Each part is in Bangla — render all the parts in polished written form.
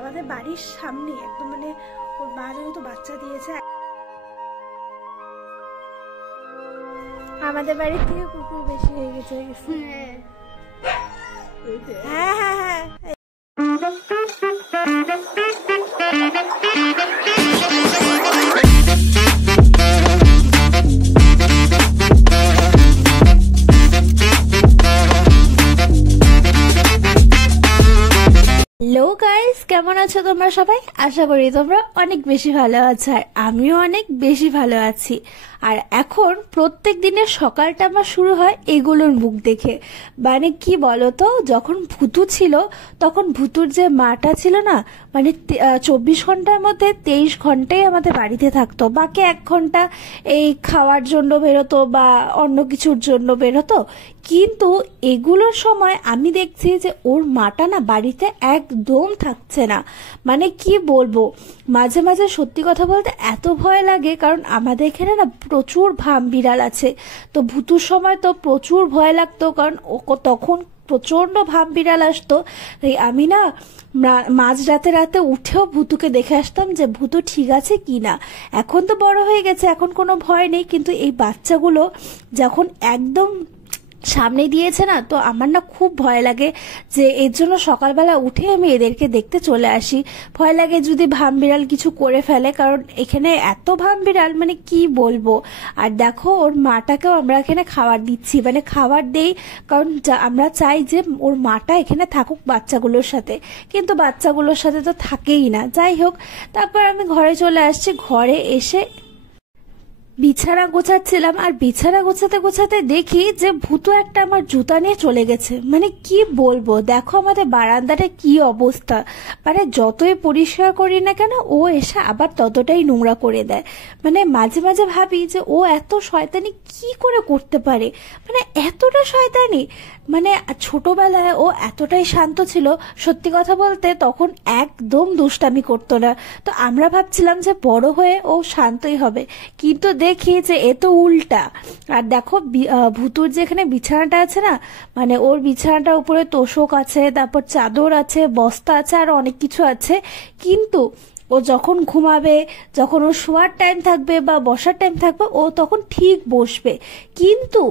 আমাদের বাড়ির সামনে একদম, মানে ওর মা যেহেতু বাচ্চা দিয়েছে, আমাদের বাড়ির থেকে কুকুর বেশি হয়ে গেছে। হ্যাঁ হ্যাঁ হ্যাঁ হ্যালো গাইস, কেমন আছো তোমরা সবাই? আশা করি তোমরা অনেক বেশি ভালো আছো, আর আমিও অনেক বেশি ভালো আছি। আর এখন প্রত্যেক দিনের সকালটা আমার শুরু হয় এগুলোর মুখ দেখে। মানে কি বলতো, যখন ভুতু ছিল তখন ভুতুর যে মাটা ছিল না, মানে 24 ঘন্টার মধ্যে 23 ঘন্টাই আমাদের বাড়িতে থাকতো, বাকি 1 ঘন্টা এই খাওয়ার জন্য বেরোতো বা অন্য কিছুর জন্য বেরোতো। কিন্তু এগুলোর সময় আমি দেখছি যে ওর মাটা না বাড়িতে একদম থাকছে না। মানে কি বলবো, মাঝে মাঝে সত্যি কথা বলতে এত ভয় লাগে, কারণ আমাদের এখানে না প্রচুর ভাম বিড়াল আছে। তো ভুতুর সময় তো প্রচুর ভয় লাগতো, কারণ তখন প্রচন্ড ভাম বিড়াল আসতো। তাই আমি না মাঝ রাতে উঠেও ভুতুকে দেখে আসতাম যে ভুতু ঠিক আছে কি না। এখন তো বড় হয়ে গেছে, এখন কোনো ভয় নেই, কিন্তু এই বাচ্চাগুলো যখন একদম সামনে দিয়েছে না, তো আমার না খুব ভয় লাগে। যে এর জন্য সকালবেলা উঠে আমি এদেরকে দেখতে চলে আসি। ভয় লাগে যদি ভাম বিড়াল কিছু করে ফেলে, কারণ এখানে এত ভাম বিড়াল, মানে কি বলবো। আর দেখো ওর মাটাকেও আমরা এখানে খাবার দিচ্ছি, মানে খাবার দেই, কারণ আমরা চাই যে ওর মাটা এখানে থাকুক বাচ্চাগুলোর সাথে, কিন্তু বাচ্চাগুলোর সাথে তো থাকেই না। যাই হোক, তারপর আমি ঘরে চলে আসছি। ঘরে এসে বিছানা গোছাচ্ছিলাম, আর বিছানা গোছাতে গোছাতে দেখি যে ভুতু একটা আমার জুতা নিয়ে চলে গেছে। মানে কি বলবো, দেখো আমাদের বারান্দাটা কি অবস্থা। মানে যতই পরিষ্কার করি না কেন, ও এসে আবার ততটাই নোংরা করে দেয়। মানে মাঝে মাঝে ভাবি যে ও এত শয়তানি কি করে করতে পারে, মানে এতটা শয়তানি। মানে ছোটবেলায় ও এতটাই শান্ত ছিল, সত্যি কথা বলতে তখন একদম দুষ্টামি করতো না। তো আমরা ভাবছিলাম যে বড় হয়ে ও শান্তই হবে, কিন্তু দেখি যে এ তো উল্টা। আর দেখো ভুতুর যেখানে বিছানাটা আছে না, মানে ওর বিছানাটার উপরে তোষক আছে, তারপর চাদর আছে, বস্তা আছে, আর অনেক কিছু আছে। কিন্তু ও যখন ঘুমাবে, যখন ওর শোয়ার টাইম থাকবে বা বসার টাইম থাকবে, ও তখন ঠিক বসবে। কিন্তু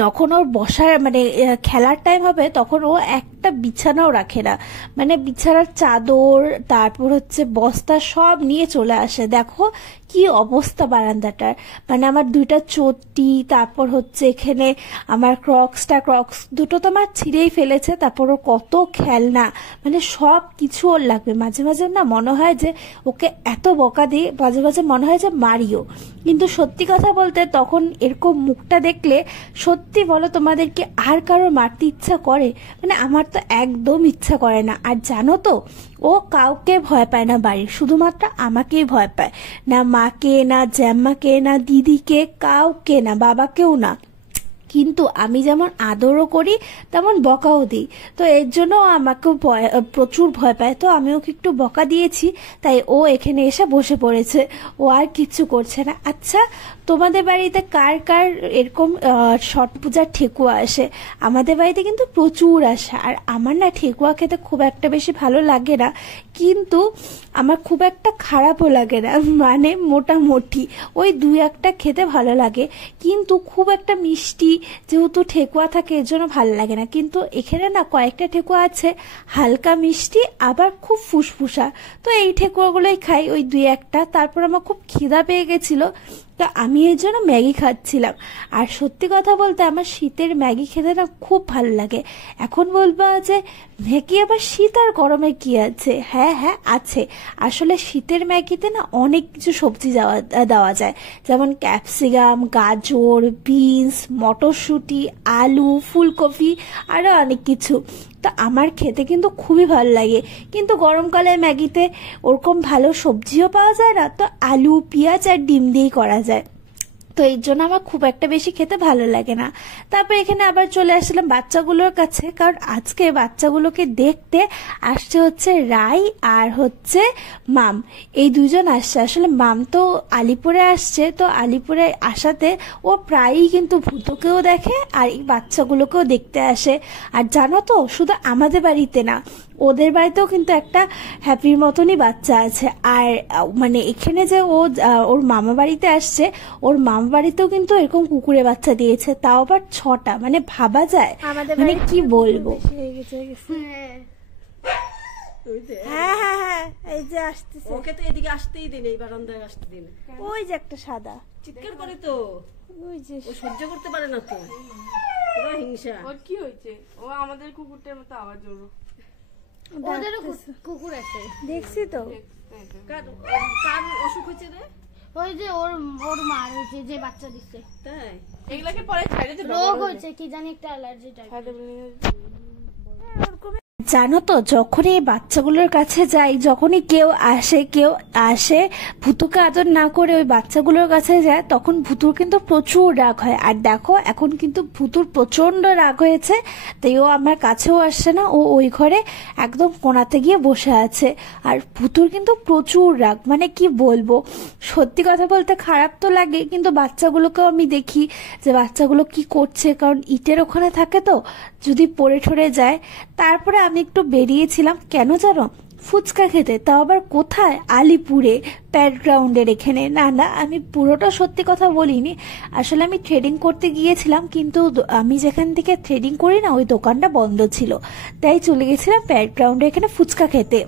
যখন ওর বসার মানে খেলার টাইম হবে, তখন ও একটা বিছানাও রাখে না। মানে বিছানার চাদর, তারপর হচ্ছে বস্তা সব নিয়ে চলে আসে। দেখো কি অবস্থা বারান্দাটার। মানে আমার 2টা চটি, তারপর হচ্ছে এখানে আমার ক্রক্স দুটো তো আমার ছিঁড়েই ফেলেছে, তারপর ওর কত খেলনা, মানে সব কিছু ওর লাগবে। মাঝে মাঝে না মনে হয় যে ওকে এত বকা দিই, মাঝে মাঝে মনে হয় যে মারিও। কিন্তু সত্যি কথা বলতে তখন এরকম মুখটা দেখলে সত্যি বলো তোমাদেরকে আর কারোর মারতে ইচ্ছা করে? মানে আমার তো একদম ইচ্ছা করে না। আর জানো তো, ও কাউকে ভয় পায় না বাড়ির, শুধুমাত্র আমাকেই ভয় পায়। না মাকে, না জ্যাম্মাকে, না দিদিকে, কাউকে না, বাবাকেও না। কিন্তু আমি যেমন আদরও করি তেমন বকাও দিই। তো এর জন্য আমাকেও প্রচুর ভয় পায়। তো আমি ওকে একটু বকা দিয়েছি, তাই ও এখানে এসে বসে পড়েছে, ও আর কিচ্ছু করছে না। আচ্ছা, তোমাদের বাড়িতে কার কার এরকম ছট পূজার ঠেকুয়া আসে? আমাদের বাড়িতে কিন্তু প্রচুর আসে। আর আমার না ঠেকুয়া খেতে খুব একটা বেশি ভালো লাগে না, কিন্তু আমার খুব একটা খারাপও লাগে না, মানে মোটামুটি ওই 2-1টা খেতে ভালো লাগে। কিন্তু খুব একটা মিষ্টি যেহেতু ঠেকুয়া থাকে, এর জন্য ভালো লাগে না। কিন্তু এখানে না কয়েকটা ঠেকুয়া আছে হালকা মিষ্টি, আবার খুব ফুসফুসা। তো এই ঠেকুয়াগুলোই খাই, ওই 2-1টা। তারপর আমার খুব খিদা পেয়ে গেছিল, তো আমি এর জন্য ম্যাগি খাচ্ছিলাম। আর সত্যি কথা বলতে আমার শীতের ম্যাগি খেতে না খুব ভালো লাগে। এখন বলবো যে ম্যাগি আবার শীত আর গরমে কি আছে? হ্যাঁ হ্যাঁ আছে। আসলে শীতের ম্যাগিতে না অনেক কিছু সবজি দেওয়া যায়, যেমন ক্যাপসিকাম, গাজর, বিনস, মটরশুঁটি, আলু, ফুলকপি, আরও অনেক কিছু। তো আমার খেতে কিন্তু খুবই ভালো লাগে। কিন্তু গরমকালে ম্যাগিতে ওরকম ভালো সবজিও পাওয়া যায় না, তো আলু, পেঁয়াজ আর ডিম দিয়েই করা যায়। তো এই জন্য আমার খুব একটা বেশি খেতে ভালো লাগে না। তারপর এখানে আবার চলে আসলাম বাচ্চাগুলোর কাছে, কারণ আজকে বাচ্চাগুলোকে দেখতে আসছে হচ্ছে রাই আর হচ্ছে মাম, এই 2জন আসছে। আসলে মাম তো আলিপুরে আসছে, তো আলিপুরে আসাতে ও প্রায়ই কিন্তু ভূতকেও দেখে আর এই বাচ্চাগুলোকেও দেখতে আসে। আর জানো তো, শুধু আমাদের বাড়িতে না, ওদের বাড়িতেও কিন্তু একটা হ্যাপির মতনই বাচ্চা আছে। আর মানে এখানে যে ও ওর মামা বাড়িতে আসছে, ওর মামা বাড়িতেও কিন্তু এরকম কুকুরের বাচ্চা দিয়েছে, তাও আবার 6টা। মানে ভাবা যায়, মানে কি বলবো। হ্যাঁ হ্যাঁ হ্যাঁ, এই যে আসতেছে। ওকে তো এদিকে আসতেই দিন, এই বারান্দায় আসতে দিন। ওই যে একটা সাদা চিৎকার করে তো, ওই যে ও সহ্য করতে পারে না তো, ওরা হিংসা। ওর কি হয়েছে? ও আমাদের কুকুরটার মতো আওয়াজ ওর। ওদেরও কুকুর আছে, দেখছি তো। কার কার অসুখ হয়েছে রে? ওই যে ওর ওর মার হয়েছে, যে বাচ্চা দিচ্ছে। তাই এগুলাকে পরে ছাইড়ে দিবে। রোগ হয়েছে কি জানি, একটা অ্যালার্জি টাইপ। জানো তো, যখনই এই বাচ্চাগুলোর কাছে যাই, যখনই কেউ আসে ভুতুকে আদর না করে ওই বাচ্চাগুলোর কাছে যায়, তখন ভুতুর কিন্তু প্রচুর রাগ হয়। আর দেখো এখন কিন্তু ভুতুর প্রচন্ড রাগ হয়েছে, তাই ও আমার কাছেও আসছে না, ও ওই ঘরে একদম কোণাতে গিয়ে বসে আছে। আর ভুতুর কিন্তু প্রচুর রাগ, মানে কি বলবো। সত্যি কথা বলতে খারাপ তো লাগে, কিন্তু বাচ্চাগুলোকেও আমি দেখি যে বাচ্চাগুলো কি করছে, কারণ ইটের ওখানে থাকে তো, যদি পড়ে ঠরে যায়। তারপরে আমি একটু বেরিয়েছিলাম, কেন জানো, ফুচকা খেতে, তাও আবার কোথায়, আলিপুরে, প্যাড গ্রাউন্ডের এখানে। না না, আমি পুরোটা সত্যি কথা বলিনি, আসলে আমি থ্রেডিং করতে গিয়েছিলাম, কিন্তু আমি যেখান থেকে থ্রেডিং করি না, ওই দোকানটা বন্ধ ছিল, তাই চলে গেছিলাম প্যাড গ্রাউন্ডে এখানে ফুচকা খেতে।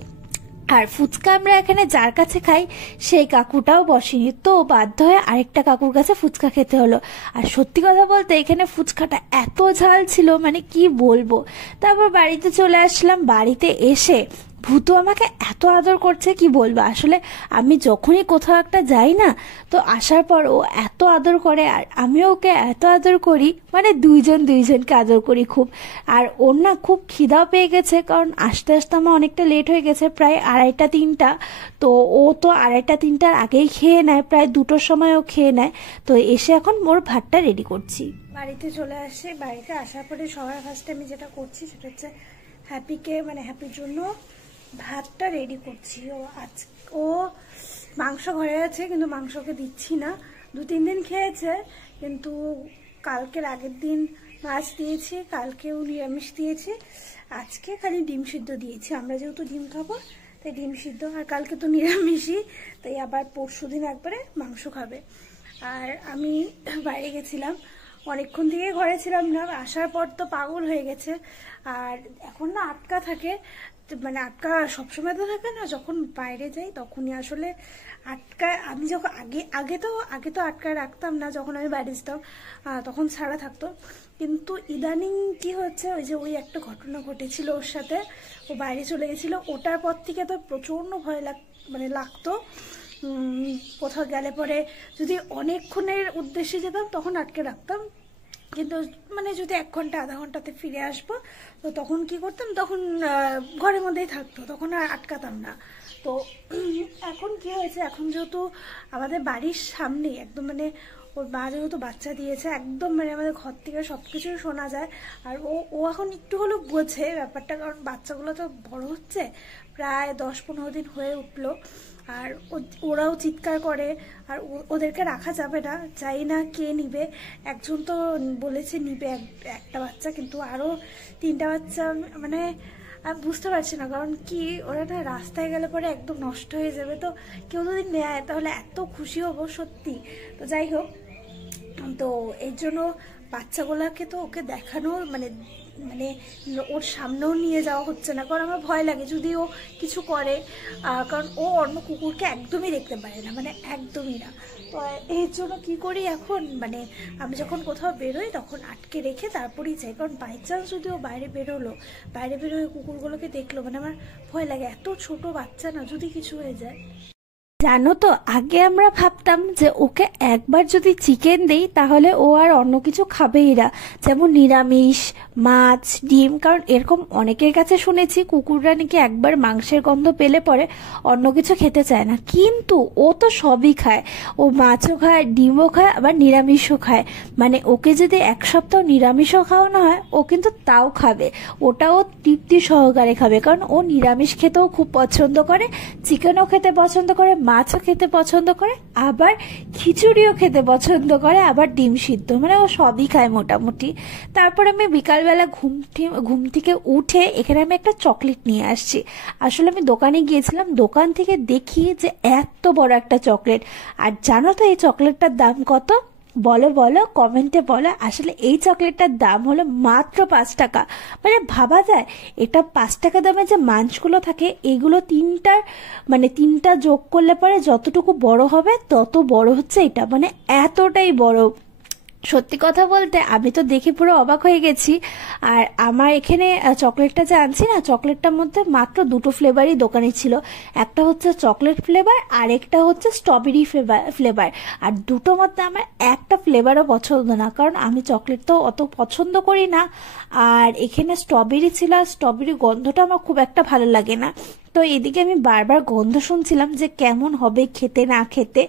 আর ফুচকা আমরা এখানে যার কাছে খাই সেই কাকুটাও বসেনি, তো বাধ্য হয়ে আরেকটা কাকুর কাছে ফুচকা খেতে হলো। আর সত্যি কথা বলতে এখানে ফুচকাটা এত ঝাল ছিল, মানে কি বলবো। তারপর বাড়িতে চলে আসলাম, বাড়িতে এসে ভূতু আমাকে এত আদর করছে কি বলবো। আসলে আমি যখনই কোথাও একটা যাই না, তো আসার পর ও এত আদর করে আর আমিও ওকে এত আদর করি, মানে দুইজনকে আদর করি খুব। আর ওর না খুব খিদাও পেয়ে গেছে, কারণ আস্তে আস্তে আমার অনেকটা লেট হয়ে গেছে, প্রায় 2:30-3টা। তো ও তো 2:30-3টার আগেই খেয়ে নেয়, প্রায় 2টোর সময় ও খেয়ে নেয়। তো এসে এখন মোর ভাতটা রেডি করছি। বাড়িতে চলে আসে, বাড়িতে আসার পরে সবার ফার্স্টে আমি যেটা করছি সেটা হচ্ছে হ্যাপিকে, মানে হ্যাপির জন্য ভাতটা রেডি করছি। ও মাংস ঘরে আছে, কিন্তু মাংসকে দিচ্ছি না। 2-3 দিন খেয়েছে, কিন্তু কালকের আগের দিন মাছ দিয়েছি, কালকেও নিরামিষ দিয়েছি, আজকে খালি ডিম সিদ্ধ দিয়েছি। আমরা যেহেতু ডিম খাবো তাই ডিম সিদ্ধ, আর কালকে তো নিরামিষই, তাই আবার পরশুদিন একবারে মাংস খাবে। আর আমি বাইরে গেছিলাম, অনেকক্ষণ থেকে ঘরে ছিলাম না, আসার পর তো পাগল হয়ে গেছে। আর এখন না আটকা থাকে, মানে আটকা সবসময় তো থাকে না, যখন বাইরে যাই তখনই আসলে আটকায়। আমি যখন আগে তো আটকায় রাখতাম না, যখন আমি বাইরে যেতাম তখন ছাড়া থাকতো। কিন্তু ইদানিং কি হচ্ছে, ওই একটা ঘটনা ঘটেছিল ওর সাথে, ও বাইরে চলে গেছিল, ওটার পর থেকে তো প্রচন্ড ভয় লাগতো। কোথাও গেলে পরে যদি অনেকক্ষণের উদ্দেশ্যে যেতাম তখন আটকে রাখতাম, কিন্তু মানে যদি 1 ঘন্টা আধা ঘন্টাতে ফিরে আসবো, তো তখন কি করতাম, তখন ঘরের মধ্যেই থাকতো, তখন আর আটকাতাম না। তো এখন কি হয়েছে, এখন যেহেতু আমাদের বাড়ির সামনে একদম, মানে ওর মা যেহেতু বাচ্চা দিয়েছে, একদম মানে আমাদের ঘর থেকে সবকিছু শোনা যায়। আর ও এখন একটু হলেও বোঝে ব্যাপারটা, কারণ বাচ্চাগুলো তো বড় হচ্ছে, প্রায় 10-15 দিন হয়ে উঠলো। আর ওরাও চিৎকার করে, আর ওদেরকে রাখা যাবে না, চাই না কে নিবে। একজন তো বলেছে নিবে একটা বাচ্চা, কিন্তু আরও 3টা বাচ্চা, মানে আমি বুঝতে পারছি না, কারণ কি ওরা না রাস্তায় গেলে পরে একদম নষ্ট হয়ে যাবে। তো কেউ যদি নেয় তাহলে এত খুশি হবো সত্যি। তো যাই হোক, তো এর জন্য বাচ্চাগুলাকে তো ওকে দেখানোর মানে ওর সামনেও নিয়ে যাওয়া হচ্ছে না, কারণ আমার ভয় লাগে যদি ও কিছু করে, কারণ ও অন্য কুকুরকে একদমই দেখতে পারে না, মানে একদমই না। তো এর জন্য কি করি এখন, মানে আমি যখন কোথাও বেরোই তখন আটকে রেখে তারপরেই যাই, কারণ বাই চান্স যদি ও বাইরে বেরোয় কুকুরগুলোকে দেখলো, মানে আমার ভয় লাগে, এত ছোট বাচ্চা না, যদি কিছু হয়ে যায়। জানো তো, আগে আমরা ভাবতাম যে ওকে একবার যদি চিকেন দেই তাহলে ও আর অন্য কিছু খাবেই না, যেমন নিরামিষ, মাছ, ডিম। কারণ এরকম অনেকের কাছে শুনেছি কুকুররা নাকি একবার মাংসের গন্ধ পেলে পরে অন্য কিছু খেতে চায় না, কিন্তু ও তো সবই খায়। ও মাছও খায়, ডিমও খায়, আবার নিরামিষও খায়। মানে ওকে যদি 1 সপ্তাহ নিরামিষও খাওয়ানো হয়, ও কিন্তু তাও খাবে, ওটাও তৃপ্তি সহকারে খাবে, কারণ ও নিরামিষ খেতেও খুব পছন্দ করে, চিকেনও খেতে পছন্দ করে, মাছও খেতে পছন্দ করে, আবার খিচুড়িও খেতে পছন্দ করে, আবার ডিম সিদ্ধ, মানে ও সবই খায় মোটামুটি। তারপর আমি বিকালবেলা ঘুম থেকে উঠে এখানে আমি একটা চকলেট নিয়ে আসছি। আসলে আমি দোকানে গিয়েছিলাম, দোকান থেকে দেখি যে এত বড় একটা চকলেট। আর জানো তো এই চকলেটটার দাম কত? বলো বলো, কমেন্টে বলো। আসলে এই চকলেটটার দাম হলো মাত্র 5 টাকা। মানে ভাবা যায়, এটা 5 টাকা দামে যে মাঞ্চগুলো থাকে এগুলো তিনটা যোগ করলে পরে যতটুকু বড় হবে তত বড় হচ্ছে এটা, মানে এতটাই বড়। সত্যি কথা বলতে আমি তো দেখে পুরো অবাক হয়ে গেছি। আর আমার এখানে চকলেটটা যে আনছি না, চকলেটটার মধ্যে মাত্র 2টো ফ্লেভারই দোকানে ছিল। একটা হচ্ছে চকলেট ফ্লেভার আর একটা হচ্ছে স্ট্রবেরি ফ্লেভার। আর দুটো মধ্যে আমার একটা ফ্লেভারও পছন্দ না, কারণ আমি চকলেট তো অত পছন্দ করি না। আর এখানে স্ট্রবেরি ছিল, আর স্ট্রবেরি গন্ধটা আমার খুব একটা ভালো লাগে না। তো এদিকে আমি বারবার গন্ধ শুনছিলাম যে কেমন হবে খেতে না খেতে।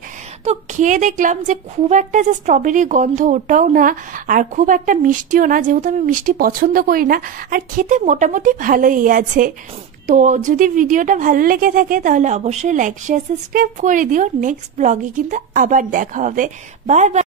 তো খেয়ে দেখলাম যে খুব একটা যে স্ট্রবেরি গন্ধ ওটাও না, আর খুব একটা মিষ্টিও না, যেহেতু আমি মিষ্টি পছন্দ করি না। আর খেতে মোটামুটি ভালোই আছে। তো যদি ভিডিওটা ভালো লেগে থাকে তাহলে অবশ্যই লাইক শেয়ার সাবস্ক্রাইব করে দিও। নেক্সট ব্লগে কিন্তু আবার দেখা হবে। Bye bye.